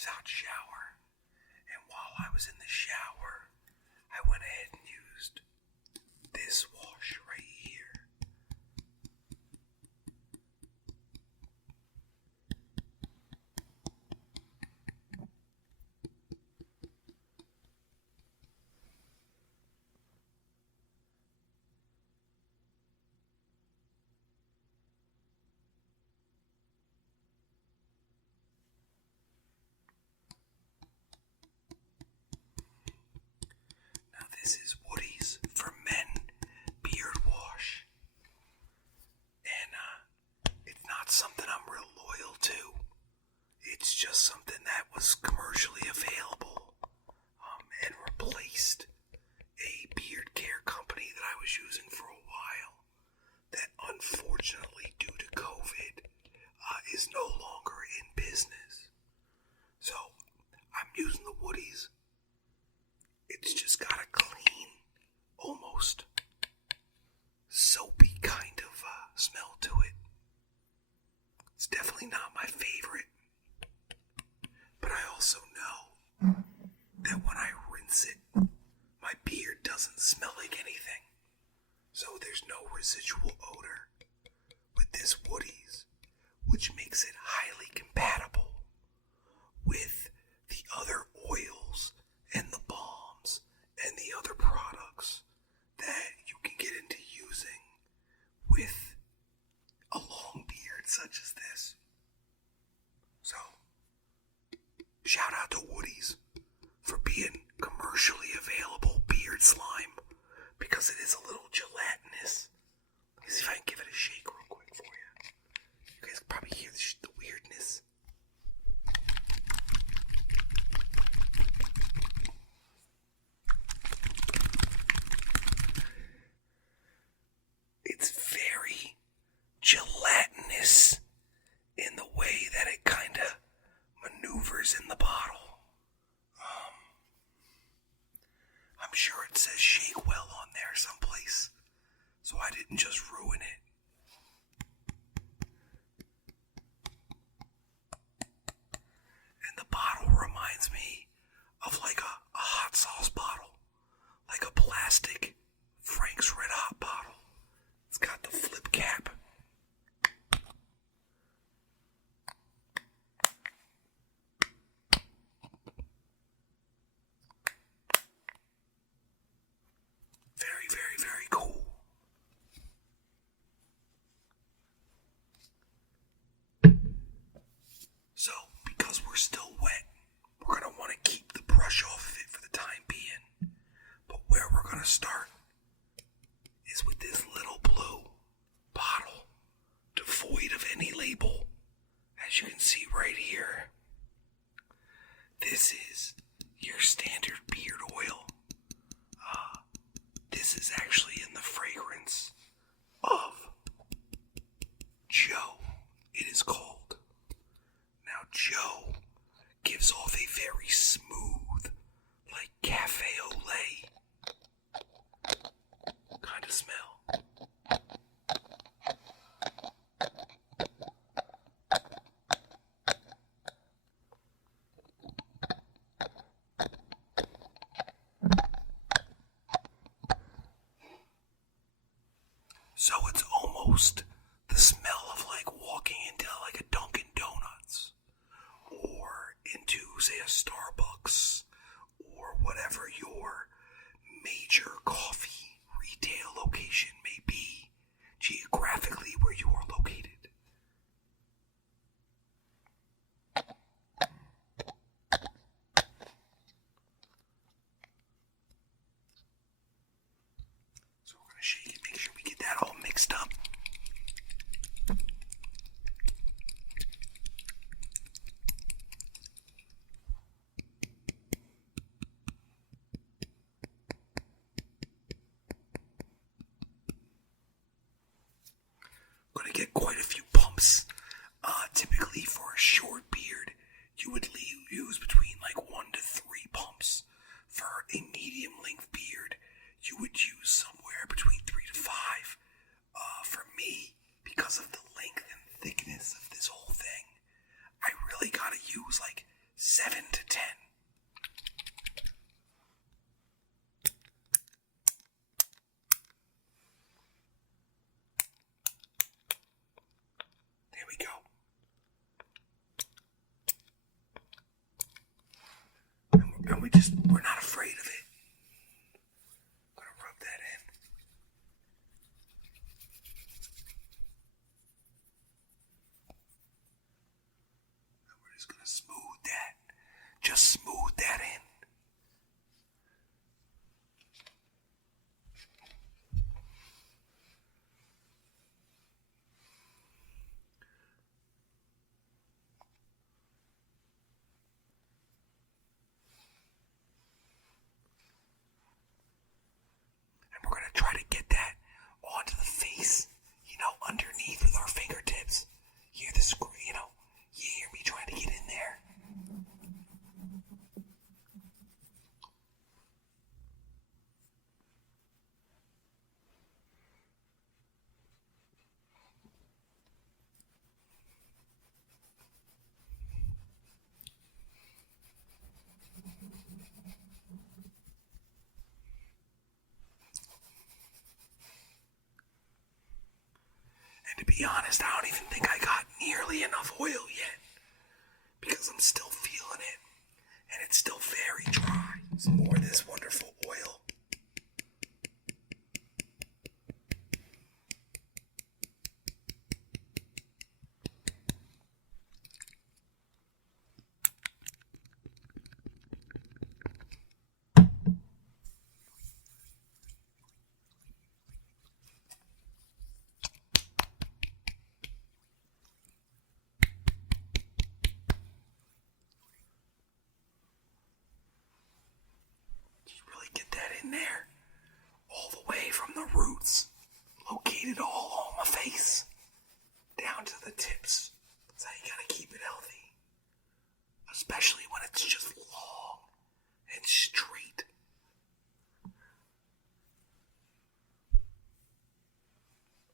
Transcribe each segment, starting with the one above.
nice hot shower. And while I was in the shower, I went ahead and used this wash right here. This is Woody's for Men Beard Wash. And it's not something I'm real loyal to. It's just something that was commercially available and replaced a beard care company that I was using for a while that unfortunately due to COVID is no longer in business. So I'm using the Woody's. It's just got a clean, almost soapy kind of smell to it. It's definitely not my favorite, but I also know that when I rinse it, my beard doesn't smell like anything. So there's no residual odor with this Woody's, which makes it highly compatible with the other oils and the balms and the other products that you can get into using with a long beard such as this. So, shout out to Woody's for being commercially available beard slime, because it is a little gelatinous. Let me see if I can give it a shake real quick for you. You guys can probably hear the weirdness. It's very gelatinous in the way that it kind of maneuvers in the bottle. I'm sure it says shake well on there someplace, so I didn't just ruin it. And the bottle reminds me of like a hot sauce bottle, like a plastic Frank's Red Hot bottle. It's got the flip cap. Very, very, very cool. So, because we're still wet, we're going to want to keep the brush off of it for the time being. But where we're going to start is with this little blue bottle, devoid of any label, as you can see right here. This is your standard beard oil. This is actually in the fragrance of Joe, it is called. Now, Joe gives off a very smooth, like cafe au lait kind of smell. So it's almost the smell of like walking into like a Dunkin' Donuts or into, say, a Starbucks or whatever your major coffee retail location may be geographically where you are located. So we're going to shake it, make sure we get that all mixed up. Going to get quite a few pumps. Typically for a short beard, you would use between like 1 to 3 pumps. For a medium length beard, you would use somewhere between 3 to 5. For 7 to 10. There we go. And we're not afraid of it. I'm gonna rub that in. And we're just gonna smooth that. Just smooth that in. We're going to try to get that onto the face, underneath with our fingertips. Hear the screw, you hear me trying to get in there. And to be honest, I don't even think I got nearly enough oil yet, because I'm still feeling it, and it's still very dry. Some more of this wonderful oil. Get that in there, all the way from the roots, located all on my face, down to the tips. That's how you gotta keep it healthy, especially when it's just long and straight.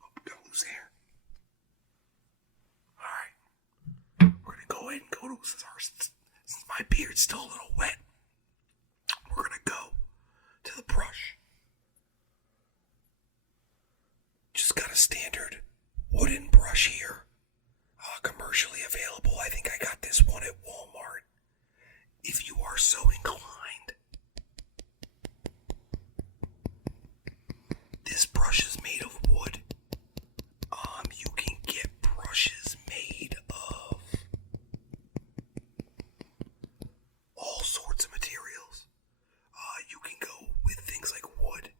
Oh, gotta lose hair. Alright, we're gonna go ahead and go to, since my beard's still a little wet, we're gonna go to the brush. Just got a standard wooden brush here, commercially available. I think I got this one at Walmart. If you are so inclined, this brush is made of wood. You can get brushes made of all sorts of materials. You can go with things like wood.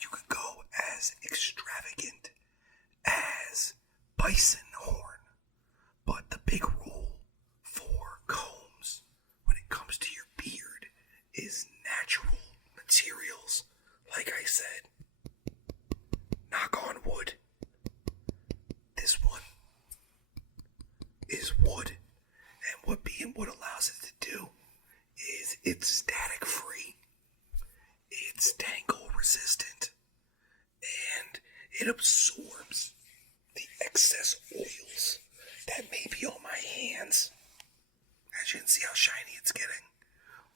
You could go as extravagant as bison horn. But the big rule for combs when it comes to your beard is natural materials. Like I said, knock on wood. This one is wood. And what being wood allows it to do is it's static free. It's tangle resistant, and it absorbs the excess oils that may be on my hands, as you can see how shiny it's getting,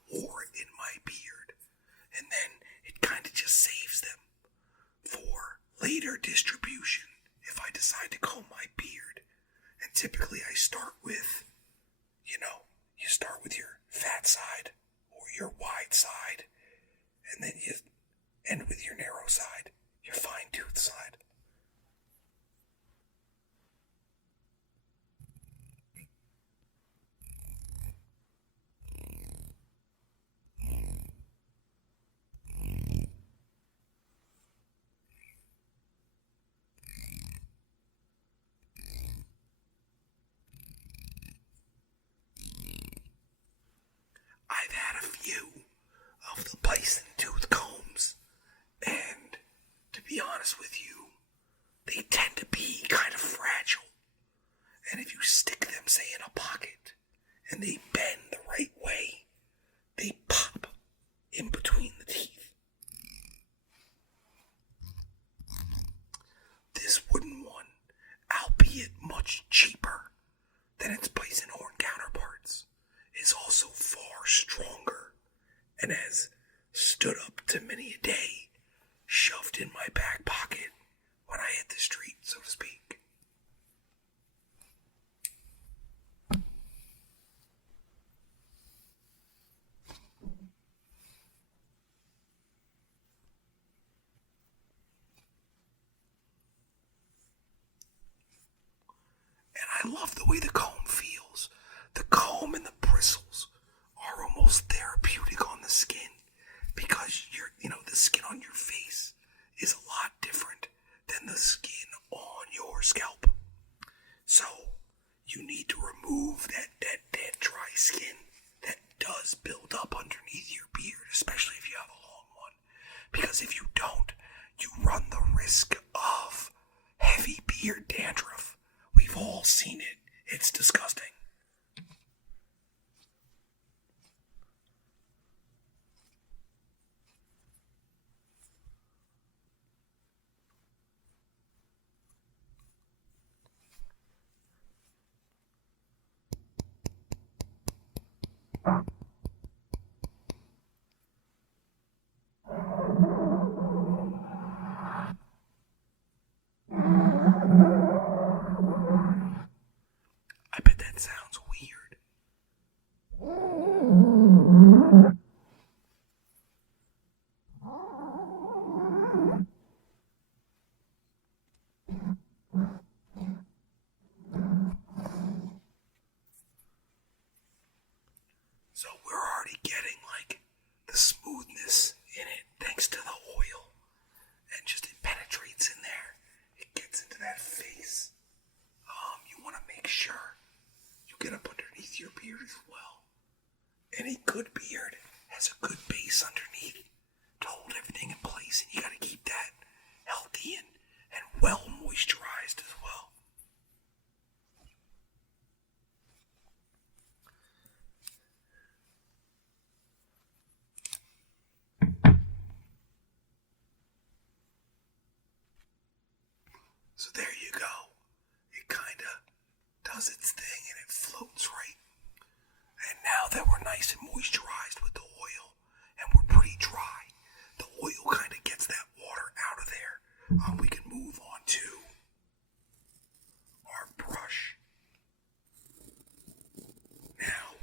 or in my beard, and then it kind of just saves them for later distribution if I decide to comb my beard. And typically I start with, you start with your fat side or your wide side, and then you end with your narrow side, your fine-tooth side. I've had a few of the bison tooth combs, and to be honest with you, they tend to be kind of fragile. And if you stick them, say, in a pocket, and they bend the right way, they pop in between the teeth. This wooden one, albeit much cheaper than its bison horn counterparts, is also also far stronger and has stood up to many a day, shoved in my back pocket when I hit the street, so to speak. And I love the way the comb feels. The comb and the bristles are almost therapeutic on the skin because the skin on your face is a lot different than the skin on your scalp. So you need to remove that dead dry skin that does build up underneath your beard, especially if you have a long one. Because if you don't, you run the risk of heavy beard dandruff. We've all seen it. It's disgusting. I bet that sounds weird. So we're already getting the smoothness in it thanks to the oil. And just it penetrates in there. It gets into that face. You want to make sure you get up underneath your beard as well. Any good beard has a good base underneath to hold everything in place, and you got to keep that healthy and well moisturized as well. So there you go. It kind of does its thing and it floats right. And now that we're nice and moisturized with the oil and we're pretty dry, the oil kind of gets that water out of there. We can move on to our brush. Now,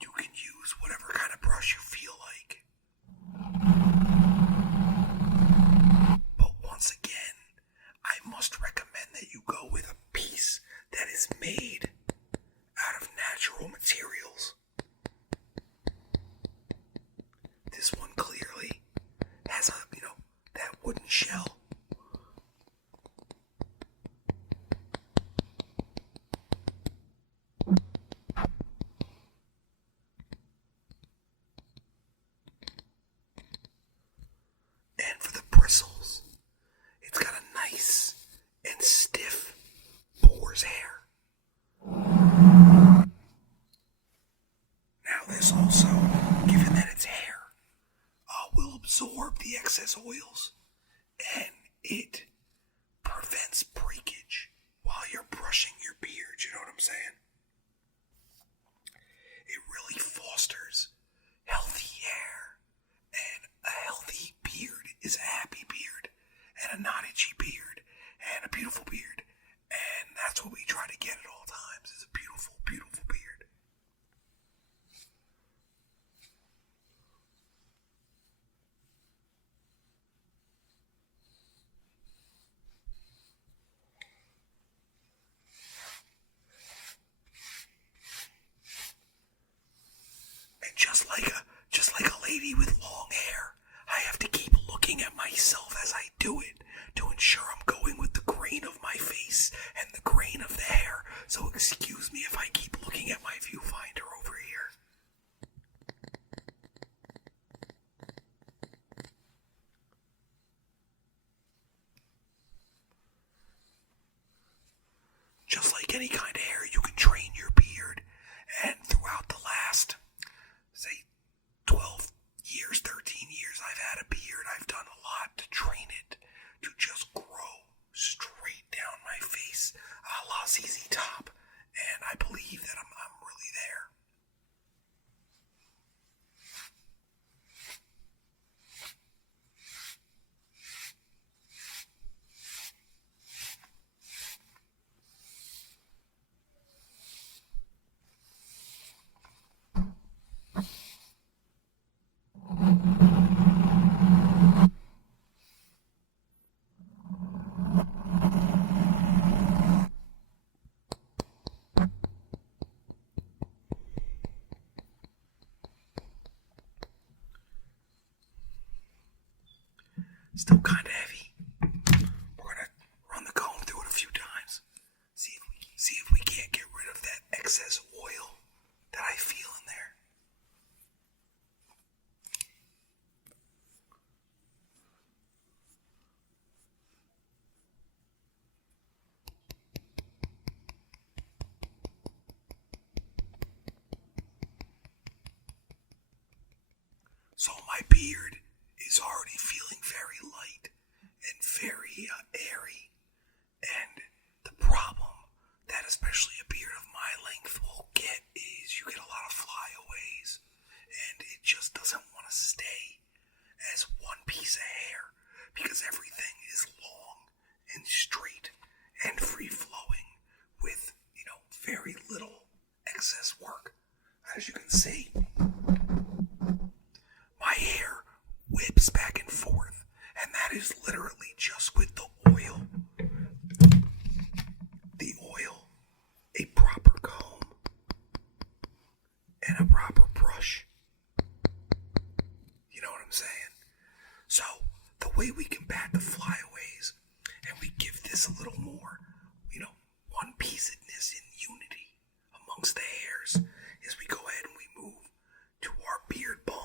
you can use whatever kind of brush you feel like. But once again, I must recommend that you go with a piece that is made out of natural materials. This one clearly has that wooden shell. And for the bristles, it's got a nice and stiff boar's hair. Now this also, given that it's hair, will absorb the excess oils and it prevents breakage while you're brushing your beard, you know what I'm saying? It really fosters healthy hair, and a healthy beard is a happy beard, and a not itchy beard, and a beautiful beard, and that's what we try to get at all times, is a beautiful, beautiful beard. Just like a lady with long hair, I have to keep looking at myself as I do it to ensure I'm going with the grain of my face and the grain of the hair. So excuse me if I keep looking at my viewfinder over here. Just like any kind of hair, you can train your beard, and throughout the last, say, 12 years, 13 years I've had a beard, I've done a lot to train it to just grow straight down my face, a la ZZ Top, Still kind of heavy. We're gonna run the comb through it a few times. See if we can't get rid of that excess oil that I feel in there. So my beard is already feeling very light and very airy. And the problem that especially a beard of my length will get is you get a lot of flyaways, and it just doesn't want to stay as one piece of hair because everything is long and straight and free flowing with, very little excess work. As you can see, my hair whips back and forth, and that is literally just with the oil. The oil, a proper comb, and a proper brush. You know what I'm saying? So, the way we combat the flyaways, and we give this a little more, one-piecedness and unity amongst the hairs, is we go ahead and we move to our beard balm.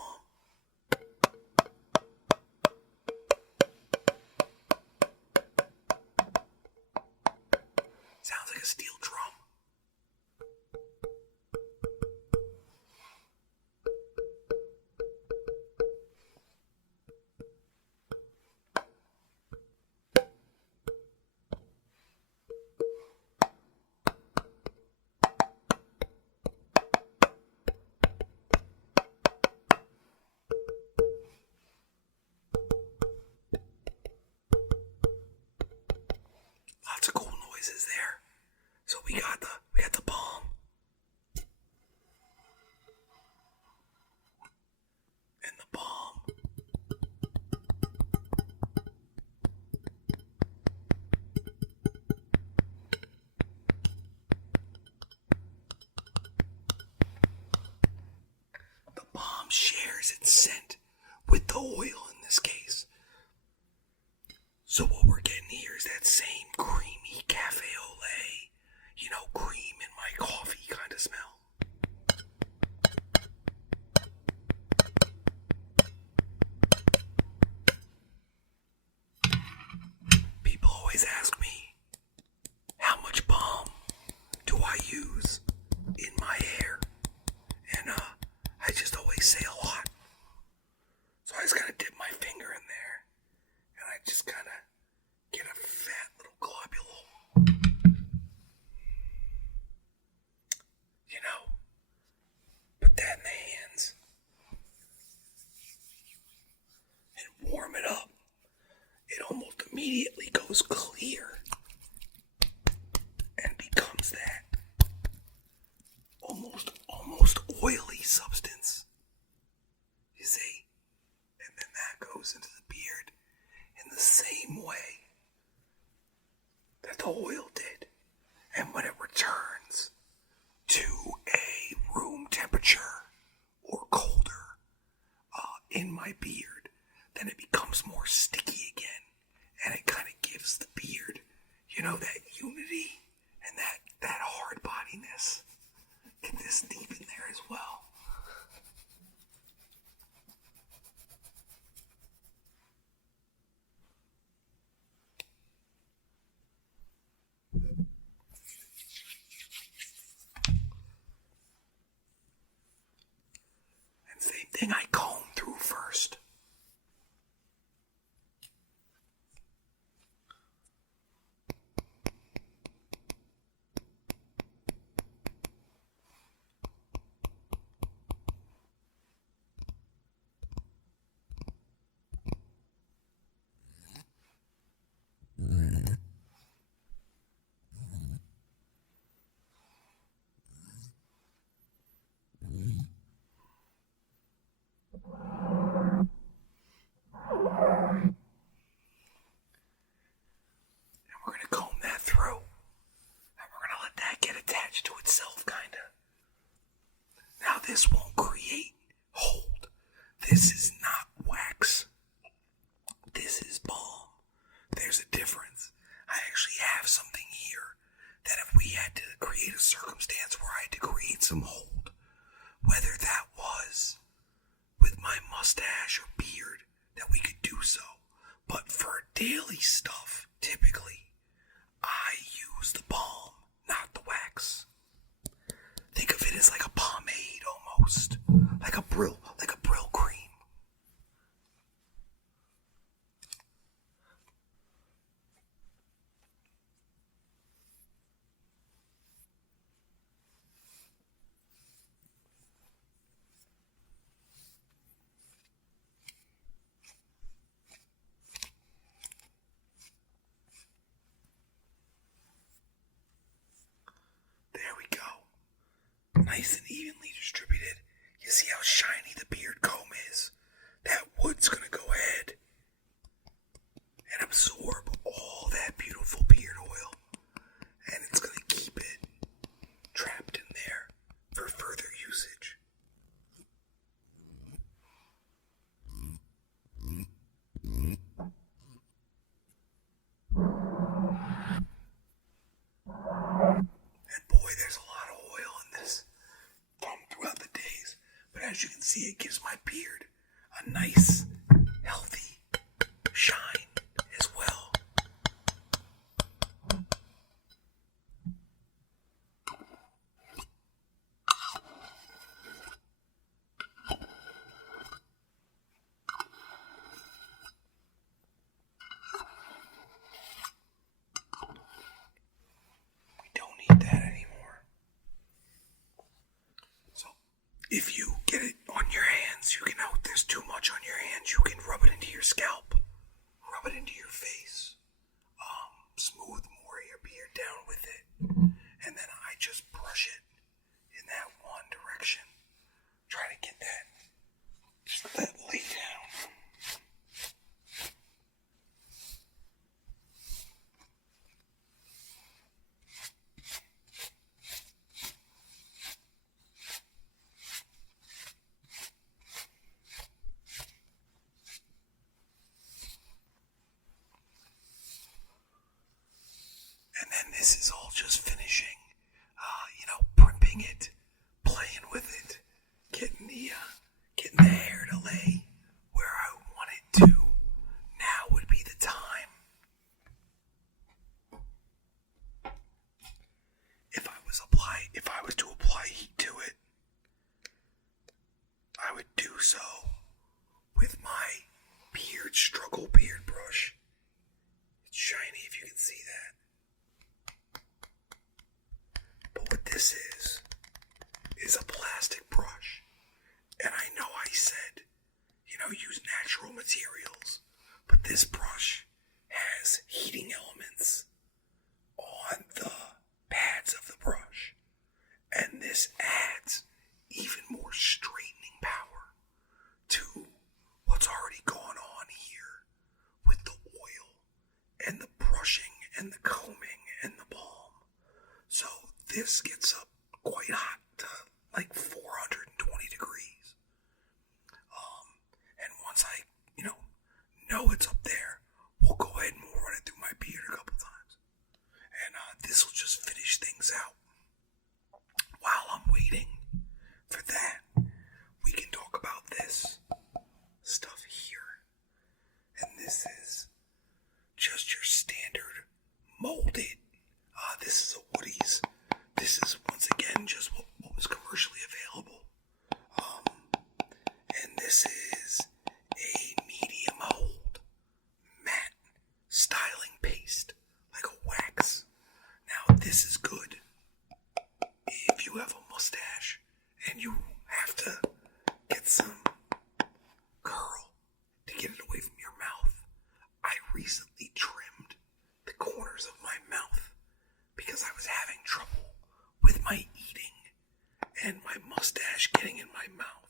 Sounds like a steel drum. Lots of cool noises there. So we got the balm. And the balm. The balm shares its scent with the oil in this case. So what we're getting here is that same creamy cafe au lait, cream in my coffee kind of smell. People always ask me, how much balm do I use in my hair? And I just always say a lot. So I just gotta dip my finger in there, and I just kind of get a fat little globule. Put that in the hands and warm it up. It almost immediately goes clear and becomes that almost oily substance. You see? And then that goes into the beard in the same way that the oil did. And when it returns to a room temperature or colder in my beard, then it becomes more sticky again, and it kind of gives the beard, that unity and that hard bodiness. Get this deep in there as well. Same thing, I comb through first. This won't create hold. This is not wax. This is circumstance where I had to create some hold, whether that was with my mustache or beard, that we could do so. But for daily stuff, typically, I use the balm, not the wax. Think of it as like a pomade almost, like a brill cream. There we go. Nice and evenly distributed. You see how shiny the beard comb is? That wood's gonna go ahead and absorb all that beautiful beard oil, and it's gonna keep it trapped in there for further usage. And boy, there's a lot of oil in this throughout the days. But as you can see, it gives my beard a nice, healthy shine as well. We don't need that anymore. So, if you get it on your hands, you can know if there's too much on your hands, you can rub it into your scalp, rub it into your face, smooth more of your beard down with it, and then I just brush it in that one direction. Try to get that lay down. And then this is all just finishing, primping it, playing with it, getting the hair to lay where I want it to. Now would be the time. If I was to apply heat to it, I would do so with my struggle beard brush. It's shiny if you can see that. But what this is a plastic brush. And I know I said, use natural materials, but this brush has heating elements on the pads of the brush. And this adds even more straightening power to what's already gone on here with the oil and the brushing and the combing and the balm. So this gets up quite hot to like 420 degrees. And once I, know it's up there, we'll go ahead and we'll run it through my beard a couple times. And this will just finish things out. While I'm waiting for that, we can talk about this stuff here. And this is just your standard molded. This is a Woody's. This is once again just what was commercially available. And this is a medium hold matte styling paste, like a wax. Now this is good if you have a mustache and you have to get some curl to get it away from your mouth. I recently trimmed the corners of my mouth because I was having trouble with my eating and my mustache getting in my mouth,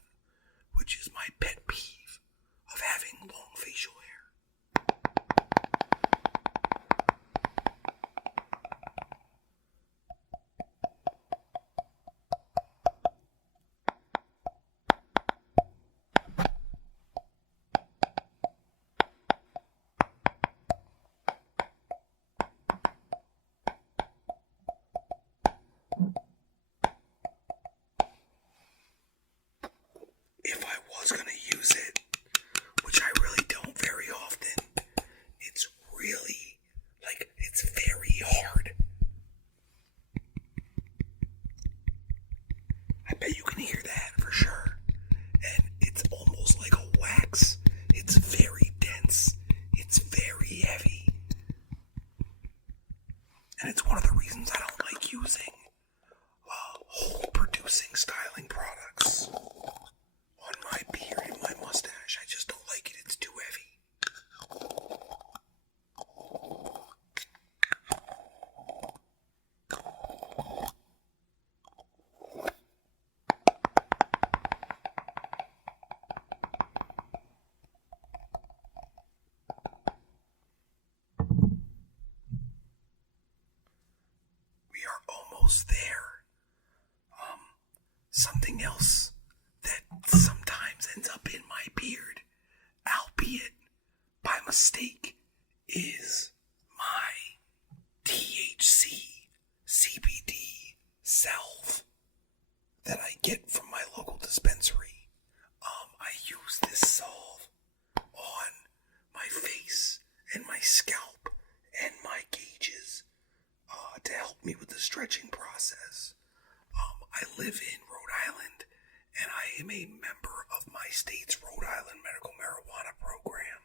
which is my pet peeve of having long facial hair. bet you can hear that for sure. And it's almost like a wax. It's very dense. It's very heavy. And it's one of the reasons I don't like using whole producing styling products on my beard and my mustache. I just don't like it. It's too heavy. We are almost there. Something else that sometimes ends up in my beard, albeit by mistake, is my THC CBD salve that I get from my local dispensary. I use this salve on my face and my scalp and my gauges to help me with the stretching process. I live in Rhode Island, and I am a member of my state's Rhode Island medical marijuana program.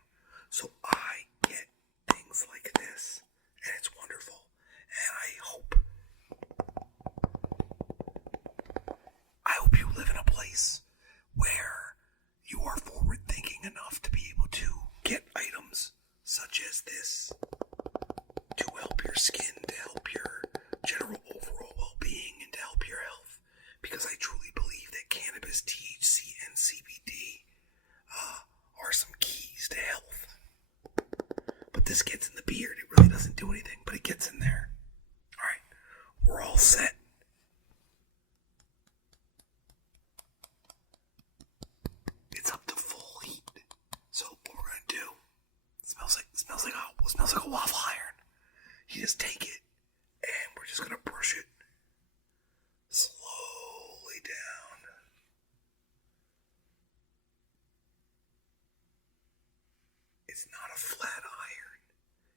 So I get things like this, and it's wonderful. And I hope you live in a place where you are forward thinking enough to be able to get items such as this to help your skin, to help your general overall well-being, and to help your health. Because I truly believe that cannabis, THC, and CBD are some keys to health. But this gets in the beard. It really doesn't do anything, but it gets in there. Alright, we're all set. It's up to full heat. So what we're gonna do, it smells like a waffle iron. You just take it, and we're just gonna brush it slowly down. It's not a flat iron.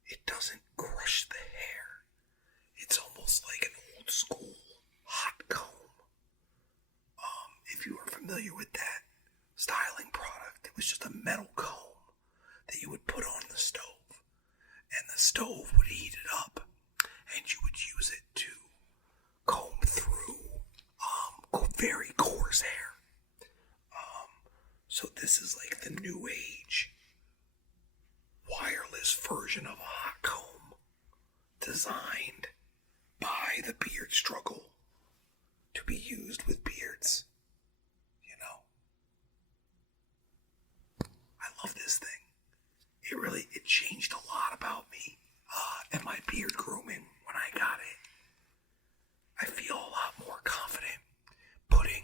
It doesn't crush the hair. It's almost like an old school hot comb. If you are familiar with that styling product, it was just a metal comb that you would put on the stove. And the stove would heat it up, and you would use it to comb through very coarse hair. So this is like the new age wireless version of a hot comb, designed by the beard struggle to be used with beards. You know, I love this thing. It changed a lot about me and my beard grooming when I got it. I feel a lot more confident putting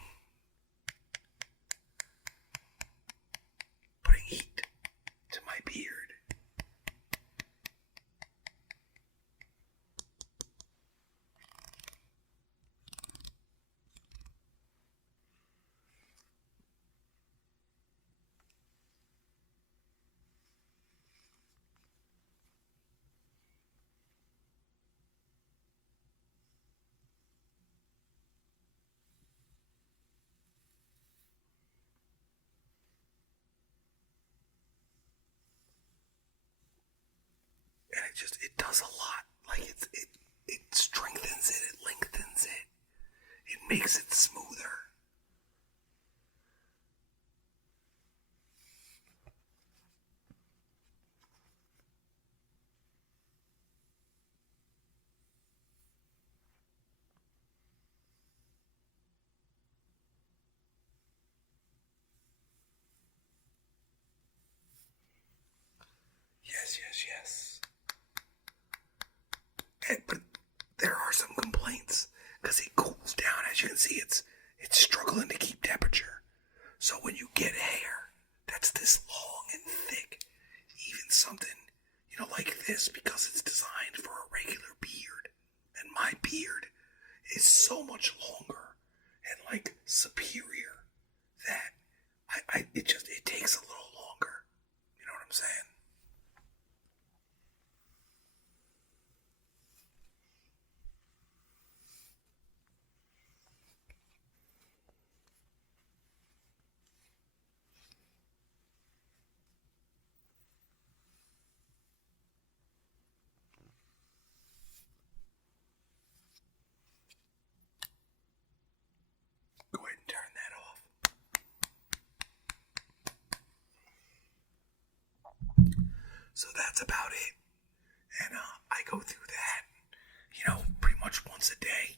heat to my beard. And it does a lot. Like it strengthens it, it lengthens it, it makes it smoother. Yes. But there are some complaints because it cools down. As you can see, it's struggling to keep temperature. So when you get hair that's this long and thick, even something, like this, because it's designed for a regular beard, and my beard is so much longer and like superior that it takes a little longer. You know what I'm saying? So that's about it. And I go through that, pretty much once a day.